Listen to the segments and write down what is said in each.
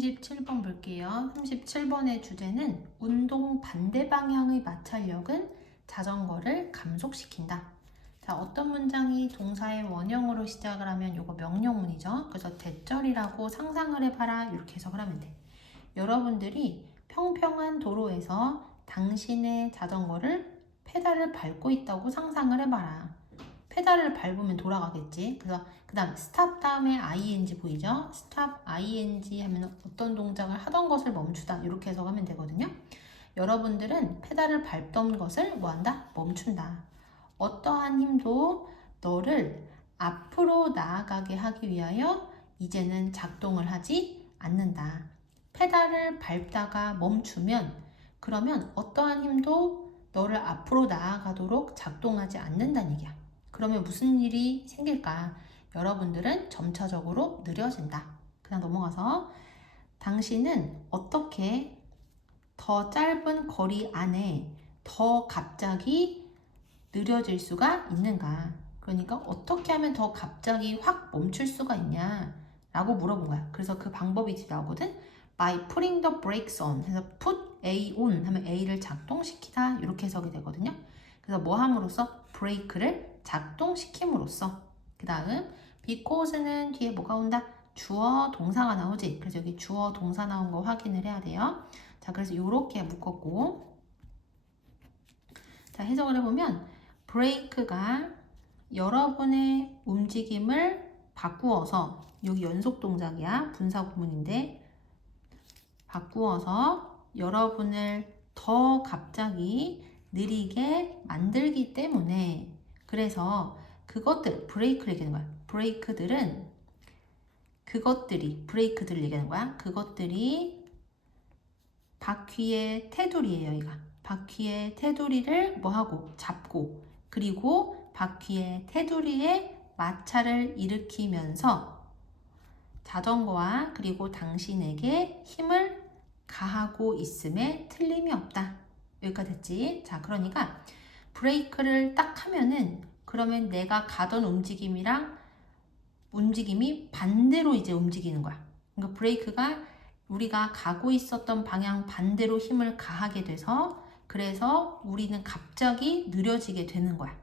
37번 볼게요. 37번의 주제는 운동 반대 방향의 마찰력은 자전거를 감속시킨다. 자, 어떤 문장이 동사의 원형으로 시작을 하면 이거 명령문이죠. 그래서 대절이라고 상상을 해봐라. 이렇게 해석을 하면 돼. 여러분들이 평평한 도로에서 당신의 자전거를 페달을 밟고 있다고 상상을 해봐라. 페달을 밟으면 돌아가겠지. 그래서 그 다음 stop 다음에 ing 보이죠? stop ing 하면 어떤 동작을 하던 것을 멈추다 이렇게 해석하면 되거든요. 여러분들은 페달을 밟던 것을 뭐한다? 멈춘다. 어떠한 힘도 너를 앞으로 나아가게 하기 위하여 이제는 작동을 하지 않는다. 페달을 밟다가 멈추면 그러면 어떠한 힘도 너를 앞으로 나아가도록 작동하지 않는다는 얘기야. 그러면 무슨 일이 생길까? 여러분들은 점차적으로 느려진다. 그냥 넘어가서 당신은 어떻게 더 짧은 거리 안에 더 갑자기 느려질 수가 있는가? 그러니까 어떻게 하면 더 갑자기 확 멈출 수가 있냐? 라고 물어본 거야. 그래서 그 방법이 뒤에 나오거든. By putting the brakes on. 그래서 put A on 하면 A를 작동시키다 이렇게 해석이 되거든요. 그래서 뭐 함으로써? 브레이크를 작동시킴으로써. 그 다음 because는 뒤에 뭐가 온다? 주어 동사가 나오지. 그래서 여기 주어 동사 나온 거 확인을 해야 돼요. 자, 그래서 이렇게 묶었고, 자, 해석을 해보면 브레이크가 여러분의 움직임을 바꾸어서, 여기 연속 동작이야. 분사 구문인데 바꾸어서 여러분을 더 갑자기 느리게 만들기 때문에, 그래서 그것들, 브레이크를 얘기하는 거야. 브레이크들은 브레이크들을 얘기하는 거야. 그것들이 바퀴의 테두리예요. 얘가 바퀴의 테두리를 뭐하고? 잡고, 그리고 바퀴의 테두리에 마찰을 일으키면서 자전거와 그리고 당신에게 힘을 가하고 있음에 틀림이 없다. 여기까지 됐지? 자, 그러니까 브레이크를 딱 하면은 그러면 내가 가던 움직임이 반대로 이제 움직이는 거야. 그러니까 브레이크가 우리가 가고 있었던 방향 반대로 힘을 가하게 돼서, 그래서 우리는 갑자기 느려지게 되는 거야.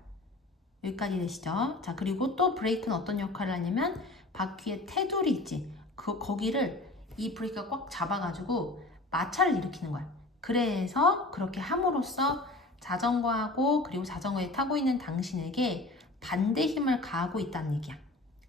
여기까지 되시죠? 자, 그리고 또 브레이크는 어떤 역할을 하냐면 바퀴의 테두리 있지. 거기를 이 브레이크가 꽉 잡아가지고 마찰을 일으키는 거야. 그래서 그렇게 함으로써 자전거하고 그리고 자전거에 타고 있는 당신에게 반대 힘을 가하고 있다는 얘기야.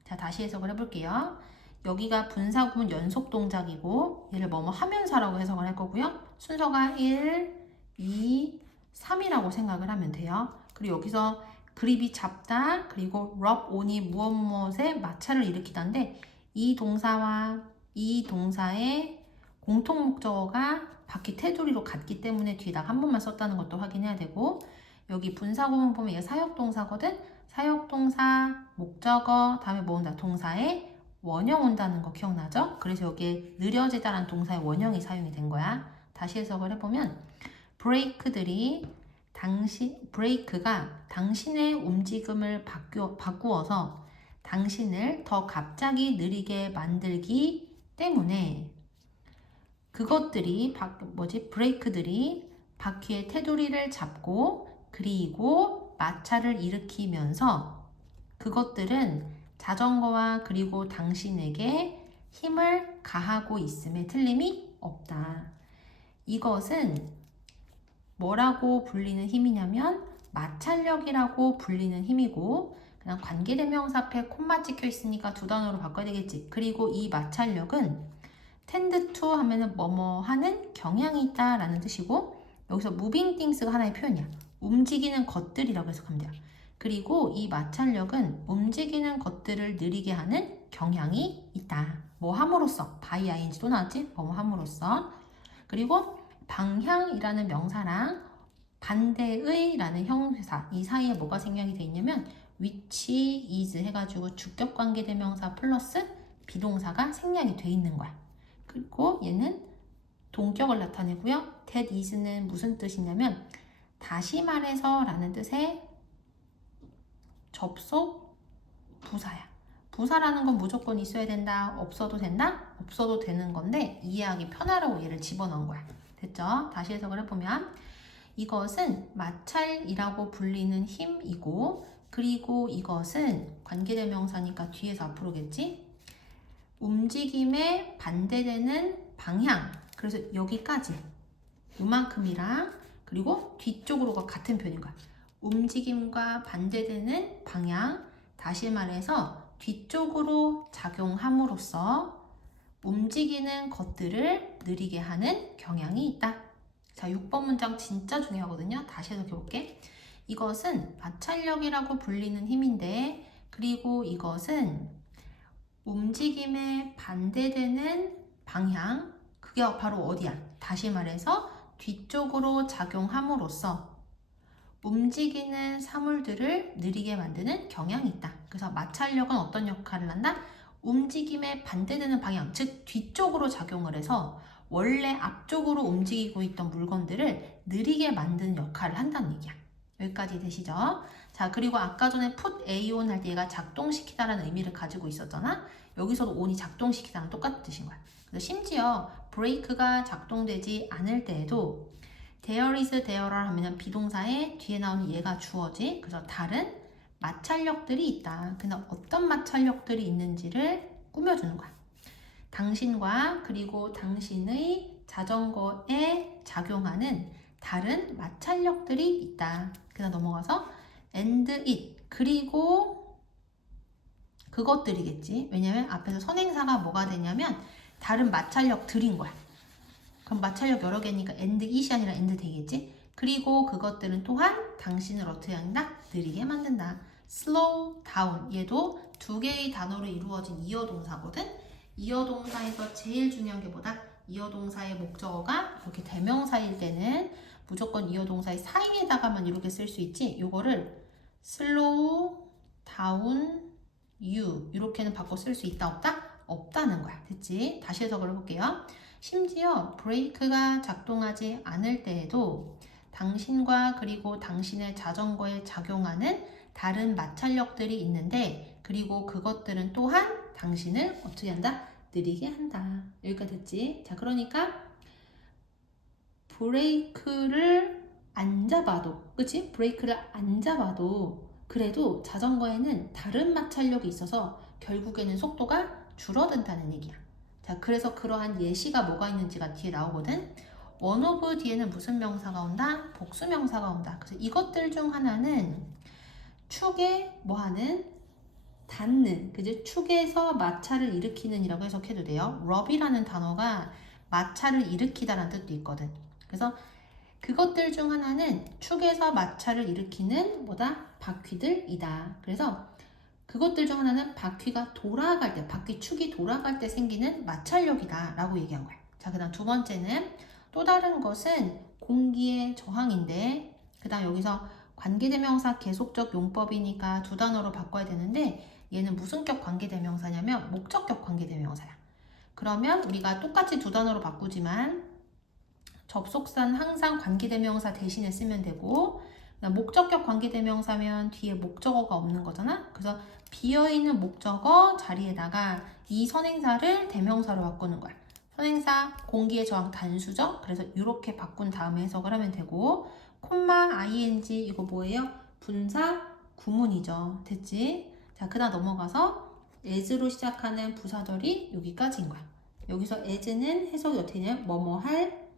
자, 다시 해석을 해볼게요. 여기가 분사구문 연속 동작이고 얘를 뭐뭐 하면서라고 해석을 할 거고요. 순서가 1, 2, 3이라고 생각을 하면 돼요. 그리고 여기서 그립이 잡다, 그리고 rub on이 무엇에 마찰을 일으키다인데, 이 동사와 이 동사의 공통 목적어가 바퀴 테두리로 같기 때문에 뒤에다가 한 번만 썼다는 것도 확인해야 되고, 여기 분사구문 보면 이게 사역동사거든. 사역동사, 목적어, 다음에 뭐 온다? 동사의 원형 온다는 거 기억나죠? 그래서 여기에 느려지다라는 동사의 원형이 사용이 된 거야. 다시 해석을 해보면 브레이크가 당신의 움직임을 바꾸어서 당신을 더 갑자기 느리게 만들기 때문에 브레이크들이 바퀴의 테두리를 잡고 그리고 마찰을 일으키면서 그것들은 자전거와 그리고 당신에게 힘을 가하고 있음에 틀림이 없다. 이것은 뭐라고 불리는 힘이냐면 마찰력이라고 불리는 힘이고, 그냥 관계대명사 앞에 콤마 찍혀 있으니까 두 단어로 바꿔야 되겠지. 그리고 이 마찰력은 tend to 하면은 뭐뭐 하는 경향이 있다 라는 뜻이고, 여기서 moving things가 하나의 표현이야. 움직이는 것들이라고 해석하면 돼요. 그리고 이 마찰력은 움직이는 것들을 느리게 하는 경향이 있다. 뭐 함으로써, by ing도 나왔지? 뭐뭐 함으로써. 그리고 방향이라는 명사랑 반대의 라는 형용사, 이 사이에 뭐가 생략이 되어 있냐면 which is 해가지고 주격관계대명사 플러스 비동사가 생략이 되어 있는 거야. 그리고 얘는 동격을 나타내고요. that is는 무슨 뜻이냐면 다시 말해서 라는 뜻의 접속 부사야. 부사라는 건 무조건 있어야 된다? 없어도 된다? 없어도 되는 건데 이해하기 편하라고 얘를 집어넣은 거야. 됐죠? 다시 해석을 해보면 이것은 마찰이라고 불리는 힘이고 그리고 이것은 관계대명사니까 뒤에서 앞으로겠지? 움직임에 반대되는 방향. 그래서 여기까지 요만큼이랑 그리고 뒤쪽으로가 같은 표현인 거야. 움직임과 반대되는 방향. 다시 말해서 뒤쪽으로 작용함으로써 움직이는 것들을 느리게 하는 경향이 있다. 자, 6번 문장 진짜 중요하거든요. 다시 해석해 볼게. 이것은 마찰력이라고 불리는 힘인데 그리고 이것은 움직임에 반대되는 방향, 그게 바로 어디야? 다시 말해서 뒤쪽으로 작용함으로써 움직이는 사물들을 느리게 만드는 경향이 있다. 그래서 마찰력은 어떤 역할을 한다? 움직임에 반대되는 방향, 즉 뒤쪽으로 작용을 해서 원래 앞쪽으로 움직이고 있던 물건들을 느리게 만드는 역할을 한다는 얘기야. 여기까지 되시죠? 자, 그리고 아까 전에 put a on 할 때 얘가 작동시키다라는 의미를 가지고 있었잖아. 여기서도 on이 작동시키다랑 똑같은 뜻인 거야. 그래서 심지어 브레이크가 작동되지 않을 때에도 there is, there are 하면 비동사에 뒤에 나오는 얘가 주어지. 그래서 다른 마찰력들이 있다. 근데 어떤 마찰력들이 있는지를 꾸며주는 거야. 당신과 그리고 당신의 자전거에 작용하는 다른 마찰력들이 있다. 그다음 넘어가서 and it 그리고 그것들이겠지. 왜냐면 앞에서 선행사가 뭐가 되냐면 다른 마찰력들인 거야. 그럼 마찰력 여러 개니까 and it이 아니라 and 되겠지. 그리고 그것들은 또한 당신을 어떻게 한다? 느리게 만든다. slow down 얘도 두 개의 단어로 이루어진 이어 동사거든. 이어 동사에서 제일 중요한 게 뭐다? 이어 동사의 목적어가 이렇게 대명사일 때는 무조건 이어 동사의 사이에다가만 이렇게 쓸 수 있지. 요거를 slow down you 이렇게는 바꿔 쓸 수 있다 없다? 없다는 거야. 됐지? 다시 해석을 해볼게요. 심지어 브레이크가 작동하지 않을 때에도 당신과 그리고 당신의 자전거에 작용하는 다른 마찰력들이 있는데 그리고 그것들은 또한 당신을 어떻게 한다? 느리게 한다. 여기까지 됐지? 자, 그러니까 브레이크를 안 잡아도 그치? 브레이크를 안 잡아도 그래도 자전거에는 다른 마찰력이 있어서 결국에는 속도가 줄어든다는 얘기야. 자, 그래서 그러한 예시가 뭐가 있는지가 뒤에 나오거든. one of 뒤에는 무슨 명사가 온다? 복수 명사가 온다. 그래서 이것들 중 하나는 축에 뭐하는? 닿는, 그지? 축에서 마찰을 일으키는 이라고 해석해도 돼요. rub이라는 단어가 마찰을 일으키다라는 뜻도 있거든. 그래서 그것들 중 하나는 축에서 마찰을 일으키는 뭐다? 바퀴들이다. 그래서 그것들 중 하나는 바퀴가 돌아갈 때, 바퀴 축이 돌아갈 때 생기는 마찰력이다 라고 얘기한 거야. 자, 그 다음 두 번째는 또 다른 것은 공기의 저항인데 그 다음 여기서 관계대명사 계속적 용법이니까 두 단어로 바꿔야 되는데 얘는 무슨 격 관계대명사냐면 목적격 관계대명사야. 그러면 우리가 똑같이 두 단어로 바꾸지만 접속사는 항상 관계대명사 대신에 쓰면 되고 목적격 관계대명사면 뒤에 목적어가 없는 거잖아. 그래서 비어있는 목적어 자리에다가 이 선행사를 대명사로 바꾸는 거야. 선행사 공기의 저항 단수죠. 그래서 이렇게 바꾼 다음에 해석을 하면 되고 콤마 ing 이거 뭐예요? 분사 구문이죠. 됐지? 자, 그다음 넘어가서 as로 시작하는 부사절이 여기까지인 거야. 여기서 as는 해석이 어떻게 되냐면 뭐뭐 할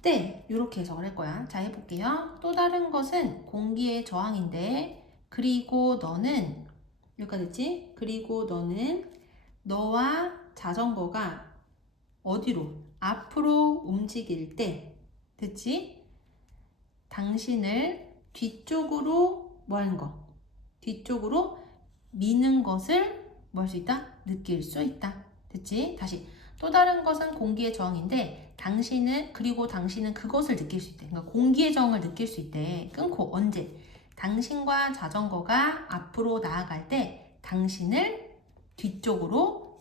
때 이렇게 해석을 할 거야. 자, 해볼게요. 또 다른 것은 공기의 저항인데 그리고 너는 여기까지 됐지? 그리고 너는 너와 자전거가 어디로? 앞으로 움직일 때 됐지? 당신을 뒤쪽으로 뭐 하는 거? 뒤쪽으로 미는 것을 뭐 할 수 있다? 느낄 수 있다. 됐지? 다시 또 다른 것은 공기의 저항인데 그리고 당신은 그것을 느낄 수 있대. 그러니까 공기의 저항을 느낄 수 있대. 끊고 언제? 당신과 자전거가 앞으로 나아갈 때 당신을 뒤쪽으로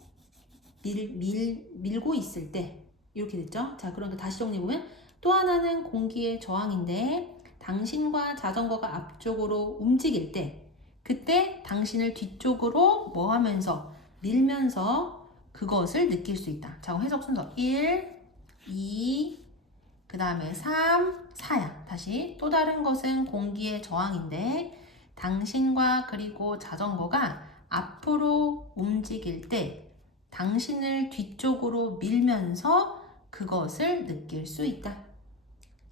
밀고 있을 때 이렇게 됐죠? 자, 그런데 다시 정리해보면 또 하나는 공기의 저항인데 당신과 자전거가 앞쪽으로 움직일 때 그때 당신을 뒤쪽으로 뭐 하면서 밀면서 그것을 느낄 수 있다. 자, 그럼 해석 순서 1, 2, 그 다음에 3, 4야. 다시 또 다른 것은 공기의 저항인데 당신과 그리고 자전거가 앞으로 움직일 때 당신을 뒤쪽으로 밀면서 그것을 느낄 수 있다.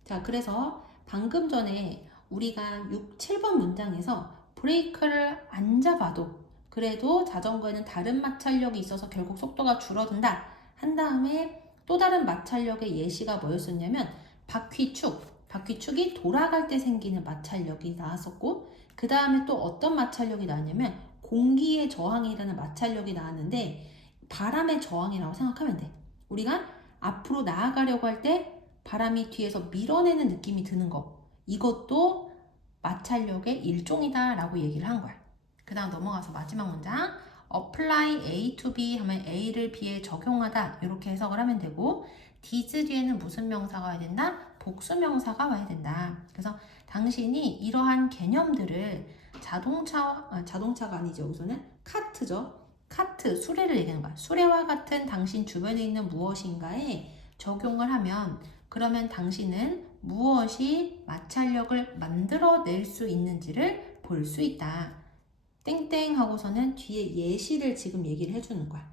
자, 그래서 방금 전에 우리가 6, 7번 문장에서 브레이크를 안 잡아도 그래도 자전거에는 다른 마찰력이 있어서 결국 속도가 줄어든다 한 다음에 또 다른 마찰력의 예시가 뭐였었냐면 바퀴축이 돌아갈 때 생기는 마찰력이 나왔었고 그 다음에 또 어떤 마찰력이 나왔냐면 공기의 저항이라는 마찰력이 나왔는데 바람의 저항이라고 생각하면 돼. 우리가 앞으로 나아가려고 할 때 바람이 뒤에서 밀어내는 느낌이 드는 거, 이것도 마찰력의 일종이다 라고 얘기를 한 거야. 그 다음 넘어가서 마지막 문장 apply A to B 하면 A를 B에 적용하다 이렇게 해석을 하면 되고 did 뒤에는 무슨 명사가 와야 된다? 복수 명사가 와야 된다. 그래서 당신이 이러한 개념들을 자동차가 아니죠. 여기서는 카트죠. 카트, 수레를 얘기하는 거야. 수레와 같은 당신 주변에 있는 무엇인가에 적용을 하면 그러면 당신은 무엇이 마찰력을 만들어낼 수 있는지를 볼 수 있다. 땡땡 하고서는 뒤에 예시를 지금 얘기를 해주는 거야.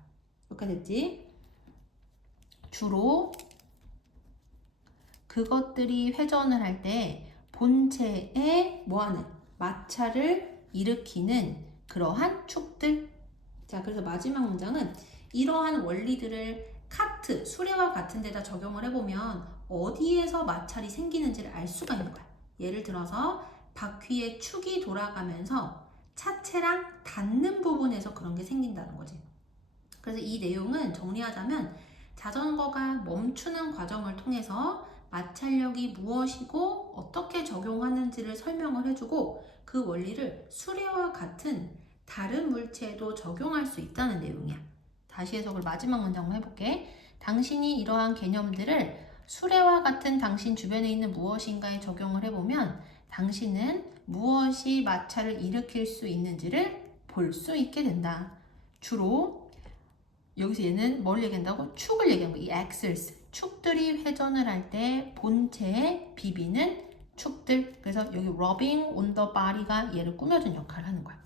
이렇게 됐지? 주로 그것들이 회전을 할 때 본체에 뭐하는 마찰을 일으키는 그러한 축들. 자, 그래서 마지막 문장은 이러한 원리들을 카트, 수레와 같은 데다 적용을 해보면 어디에서 마찰이 생기는지를 알 수가 있는 거야. 예를 들어서 바퀴의 축이 돌아가면서 차체랑 닿는 부분에서 그런 게 생긴다는 거지. 그래서 이 내용은 정리하자면 자전거가 멈추는 과정을 통해서 마찰력이 무엇이고 어떻게 적용하는지를 설명을 해주고 그 원리를 수레와 같은 다른 물체에도 적용할 수 있다는 내용이야. 다시 해석을 마지막 문장으로 해볼게. 당신이 이러한 개념들을 수레와 같은 당신 주변에 있는 무엇인가에 적용을 해보면 당신은 무엇이 마찰을 일으킬 수 있는지를 볼 수 있게 된다. 주로 여기서 얘는 뭘 얘기한다고? 축을 얘기한 거야. 이 axles. 축들이 회전을 할 때 본체에 비비는 축들. 그래서 여기 rubbing on the body가 얘를 꾸며준 역할을 하는 거야.